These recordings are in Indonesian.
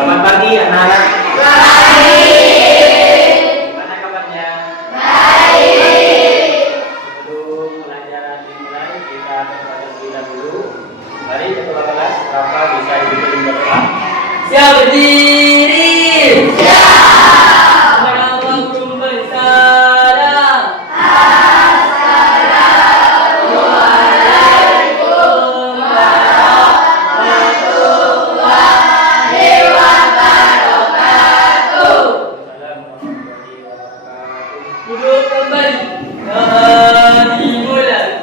Selamat pagi anak-anak. Gimana kabarnya? Sebelum pelajaran dimulai, kita berdoa terlebih dahulu. Mari ketua kelas, Bapak bisa dipimpin berdoa. Siap berdiri. Nama guru besar. Duduk kembali dan dimulai.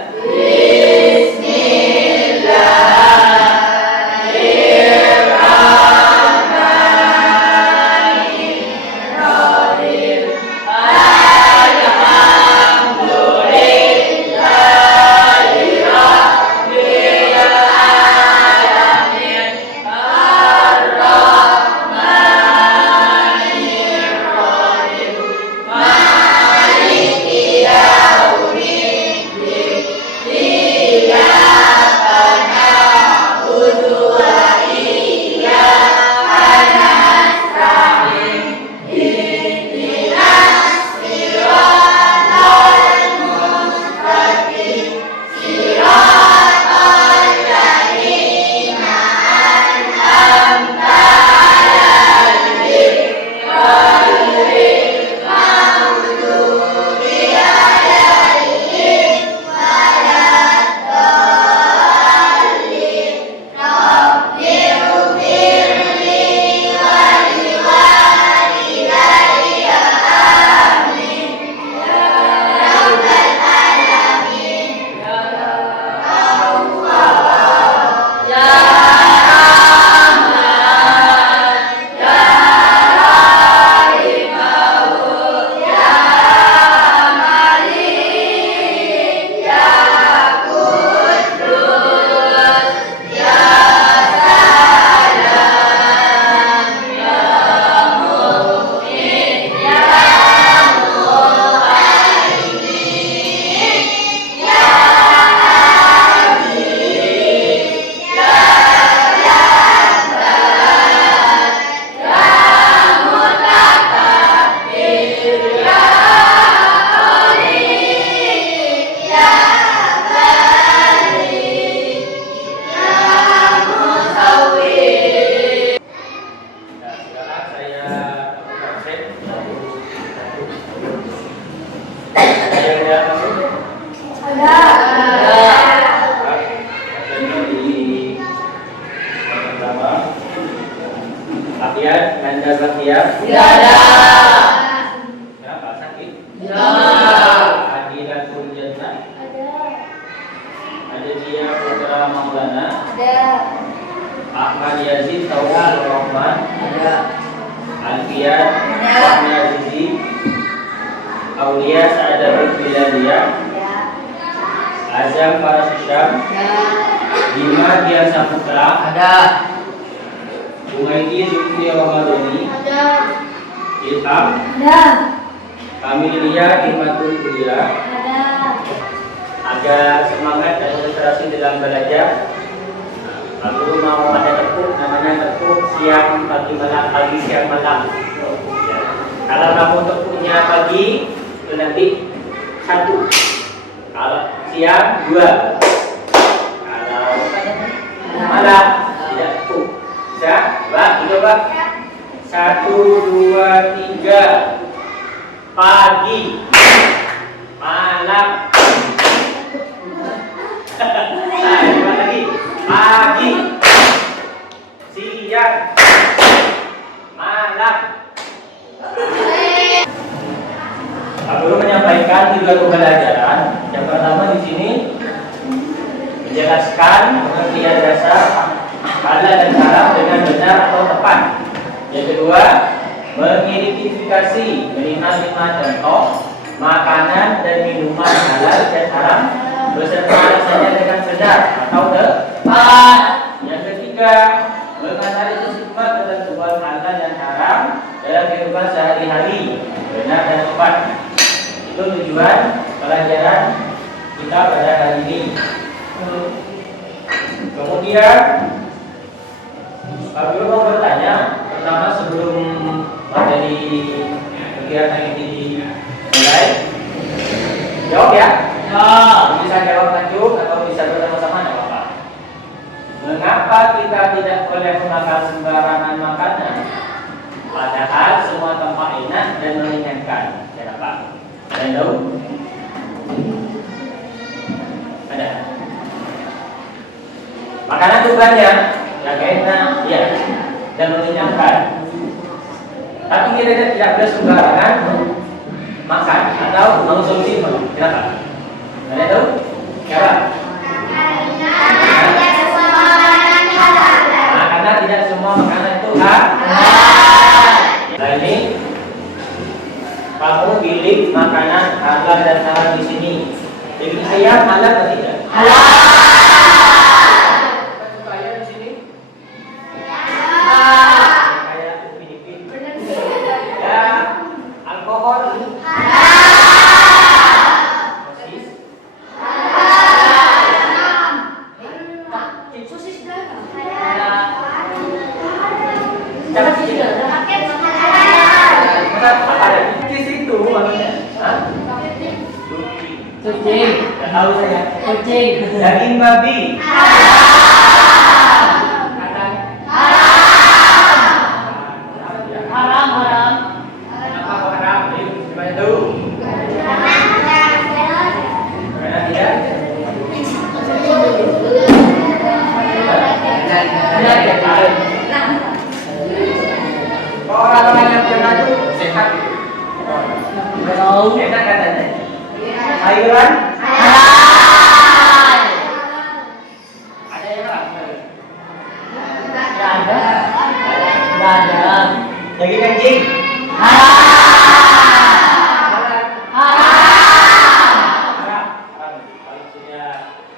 Latihan, lancar latihan. Tidak ada. Ya, Pak Sakit. Ya. Adilatul Jannah. Ada. Ada dia Putra Maulana. Ada. Ahmad Yazid Taufik Rahman. Ada. Alfian. Ada. Ahmad Azizi. Aulia Sa'adatul Biladiyah. Ada. Azam Farashisham. Bima Dian Saputra. Ada. Umaidi Zulfi Ramadhani. Ada. Ilham. Ada. Kamilia Himatul Kuliah. Ada. Agar semangat dan konsentrasi dalam belajar. Lalu mau ada tepuk, namanya tepuk siang pagi malam, pagi siang malam. Ya. Kalau kamu tepuknya pagi, itu nanti 1. Kalau siang 2. Kalau malam tidak tepuk. Bisa? Pak, coba. 1, 2, 3. Pagi, malam. Coba lagi. Pagi, siang, malam. Pak Guru menyampaikan 3 pembelajaran. Yang pertama di sini menjelaskan pengertian dasar halal dan haram dengan benar atau tepat. Yang kedua, mengidentifikasi melihat-lihat contoh makanan dan minuman halal dan haram beserta alasannya dengan benar atau tepat. Yang ketiga, menganalisis hikmah ketentuan halal dan haram dalam kehidupan sehari-hari benar dan tepat. Itu tujuan pelajaran kita pada hari ini. Kemudian Pak Guru mau bertanya, pertama bagaimana sebelum materi kegiatan ini dimulai? Jawab ya. Bisa jawab lanjut atau bisa bersama-sama, tidak apa-apa. Mengapa kita tidak boleh memakan sembarangan makanan? Padahal semua tempat enak dan mengenyangkan. Kenapa? Ada yang tahu? Ada. Makanan itu banyak, yang enak, ya, dan mengenyangkan. Tapi kita tidak boleh sembarangan makan atau mengonsumsi. Kenapa? Ada yang tahu? Kenapa? Karena tidak semua makanan itu halal. Nah ini kamu pilih makanan halal dan haram di sini. Jadi ayam halal atau tidak? Halal. Suka ayam di sini? Kayak Filipin. Ya, alkohol. Kucing. Tidak tahu saya. Kucing. Daging babi. Haram. Kenapa kok haram? Ayo, coba dulu. Karena tidak. Orang-orang yang pernah itu sehat. Enak katanya. Sayuran Halal. ada yang haram? Tidak ada. Daging anjing. Halal. Haram. Kalau sudah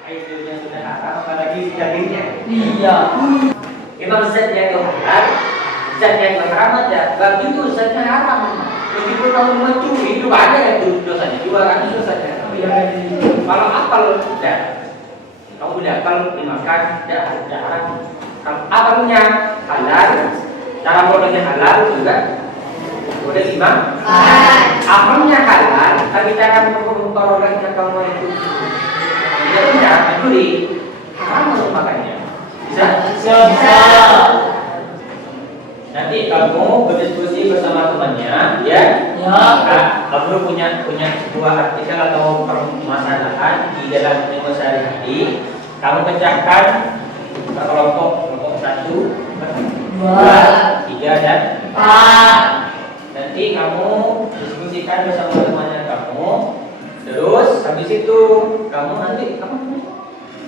airnya sudah haram, apalagi dagingnya. Iya. Memang zat yang halal, zat yang haram ada. Babi itu zatnya haram. Meskipun kamu mencuri itu ada itu dosanya, juga kan dosanya. Kalau apel tidak, kamu tidak apel dimakan tidak haram. Kalau apelnya halal, cara moleknya halal juga boleh dimakan. Apelnya halal, tapi cara memperolehnya kamu itu tidak mencuri, haram untuk makannya. Bisa? Bisa. Nanti kamu berdiskusi bersama temannya, ya. Ya. Kamu punya sebuah artikel atau permasalahan di dalam ilmu sehari-hari. Kamu pecahkan ke kelompok 1, 2, 3 dan 4. Nanti kamu diskusikan bersama temannya kamu. Terus habis itu kamu nanti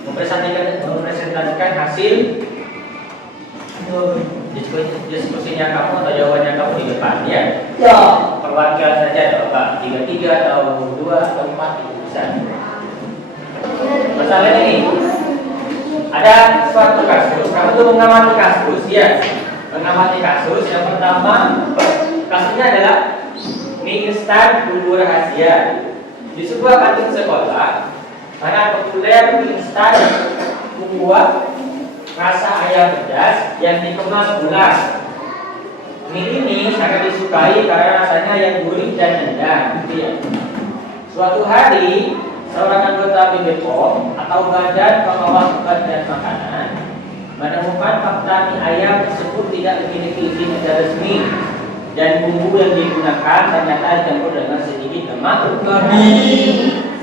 mempresentasikan hasil diskusinya kamu atau jawabannya kamu di depan, ya. Ya. Perwakilan saja ada apa? 3 atau 2 atau 4 itu bisa. Masalah ini ada suatu kasus, kamu tuh mengamati kasus, ya. Mengamati kasus yang pertama, kasusnya adalah mie instan bumbu rahasia. Di sebuah kantin sekolah, sangat populer mie instan bumbu rasa ayam pedas yang dikemas bulat. Mie ini sangat disukai karena rasanya yang gurih dan nendang. Suatu hari, seorang anggota BPOM atau Badan Pengawas Obat dan Makanan menemukan fakta mie ayam tersebut tidak memiliki izin edar resmi dan bumbu yang digunakan ternyata dicampur dengan sedikit lemak babi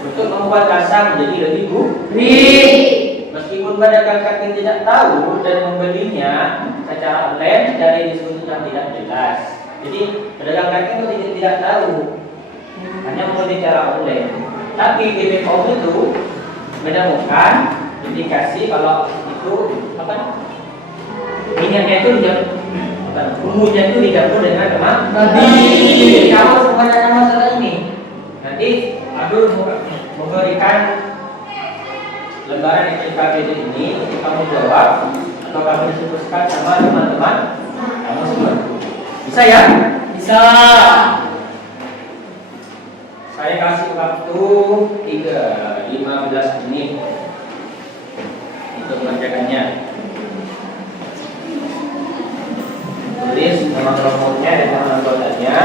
untuk membuat rasa menjadi lebih gurih. Meskipun pedagang kantin tidak tahu dan membelinya secara online dari diskusi yang tidak jelas. Jadi pedagang kantin itu tidak tahu, hanya membeli secara online. Tapi BPOM itu menemukan indikasi kalau itu minyaknya itu bumbunya itu dicampur dengan lemak babi. Kamu sebenarnya masalah ini. Nanti Abdul memberikan lembaran NKPD ini kamu jawab atau kamu diskusikan sama teman-teman kamu semua. Bisa ya? Bisa. Saya kasih waktu 15 menit untuk mengerjakannya. Tulis nomornya dan nama anggotanya.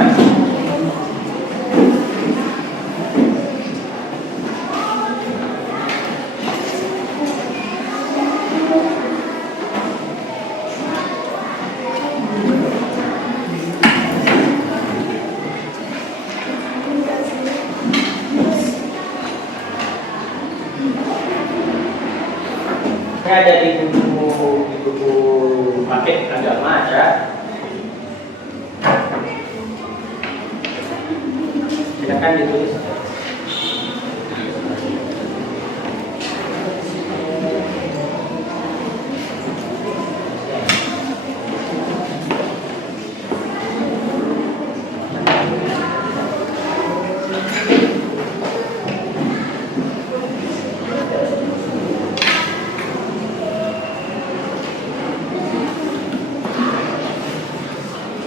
Ini ada di buku paket agama ada. Silakan ditulis.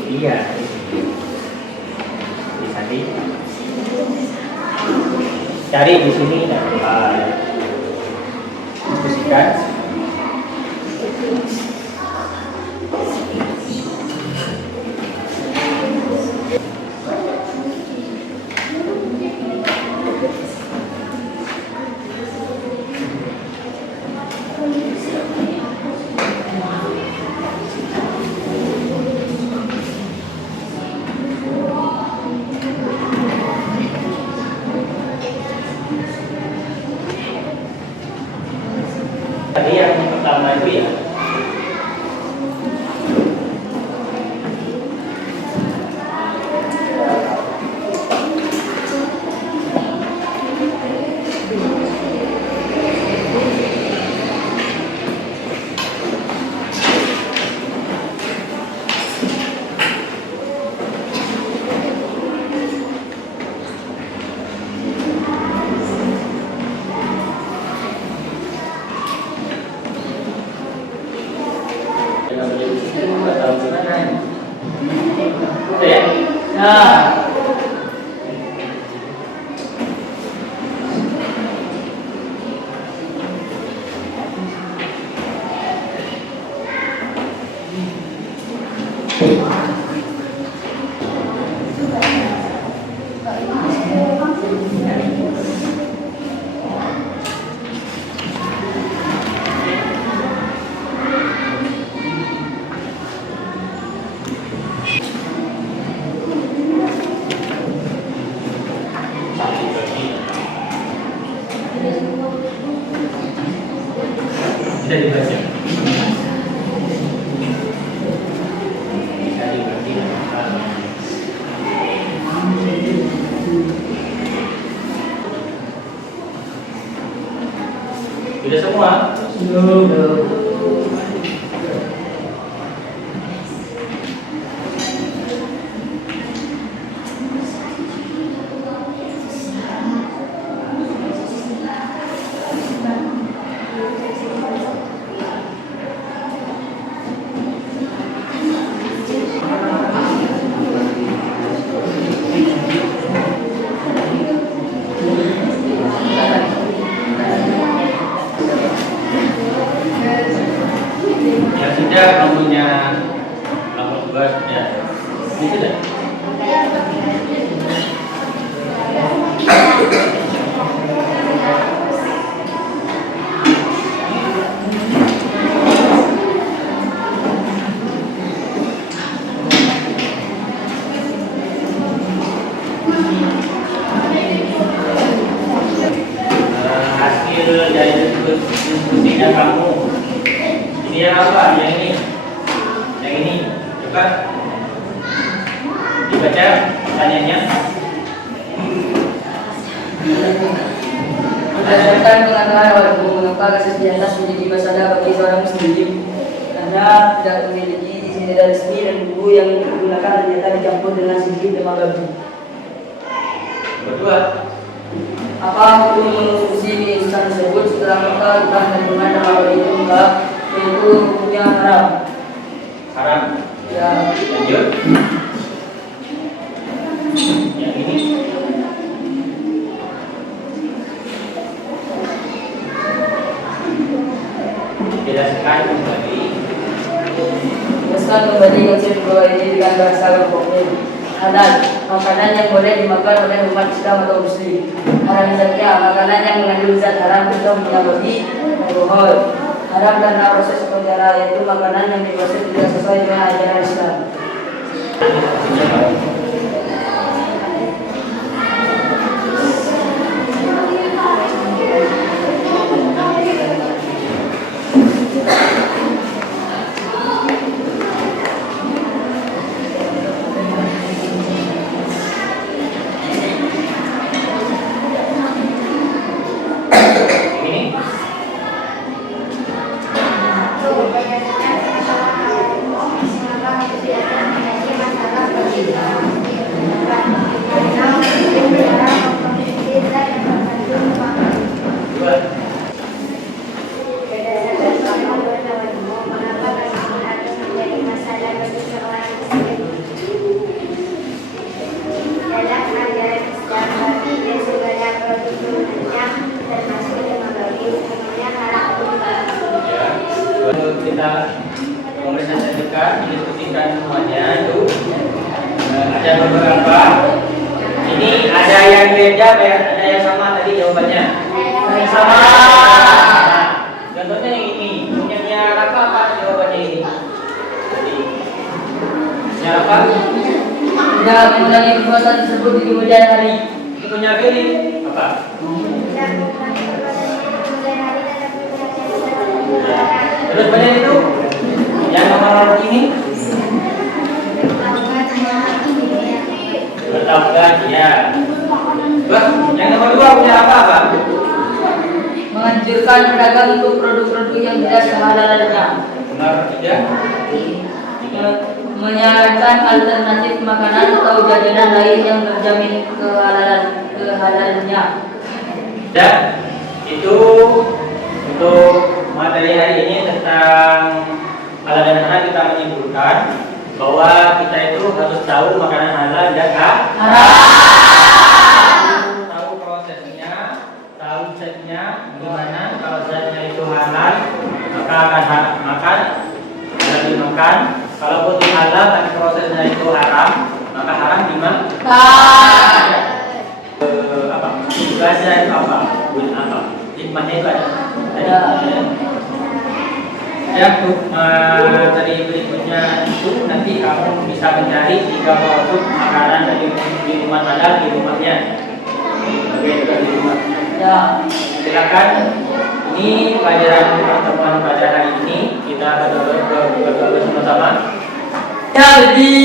Iya. Bisa cari di sini dan diskusikan. Tadi yang pertama itu ya. Ya. Bisa dibaca. Bisa dibagi. Sudah semua? Ya sudah, kamunya nomor 2 ya. Ini sudah. Hasil dari diskusinya kamu. Ini yang apa? Yang ini. Yang ini. Coba dibaca pertanyaannya. Berdasarkan pengetahuan wajib mengapa kasus di atas menjadi masalah bagi seorang muslim karena tidak memiliki izin resmi dan buku yang digunakan ternyata dicampur dengan sedikit demam babi. Kedua, Apa hukum mengonsumsi mie instan tersebut setelah mengetahui tentang kandungan demam babi itu enggak, yaitu hukumnya haram. haram. Ya, Lanjut. Yang ini. Jelaskan kembali. terus rumuskan kembali konsep dua ini dengan bahasa pokoknya. Halal, makanan yang boleh dimakan oleh umat Islam atau Muslim. Haram zatnya, makanan yang mengandung zat haram atau menyababkan alkohol. Haram karena proses penjara, yaitu makanan yang diproses tidak sesuai dengan ajaran Islam. Kita pemeriksaan sertifikat didiskusikan semuanya itu ada beberapa. Ini ada yang beda, ada yang sama tadi jawabannya. Yang sama. Contohnya yang ini, punyanya Rafa apa jawabannya ini? Punya Rafa? Tidak mengulangi perbuatan tersebut di kemudian hari. Ini punya Feli apa? Terus banyak itu yang nomor ini bertaubat ya. Terus yang nomor 2 punya apa? Menganjurkan pedagang untuk produk-produk yang tidak sehalalannya. Nomor 3 Menyarankan alternatif makanan atau jajanan lain yang terjamin kehalalannya. dan itu untuk materi hari ini tentang halal dan haram kita menyimpulkan bahwa kita itu harus tahu makanan halal dan haram. Tahu prosesnya, tahu zatnya, gimana kalau zatnya itu halal maka akan makan, halal dimakan. Kalau pun halal tapi prosesnya itu haram maka haram dimakan. Apa? Tugasnya itu apa? Apa? Hikmahnya itu ada. Ya, materi berikutnya itu nanti kamu bisa mencari 3 produk makanan di rumah halal di rumahnya. Bagaimana di rumah? Ya. Silakan. Ini pelajaran pertemuan pada hari ini kita berdoa bersama-sama. Jadi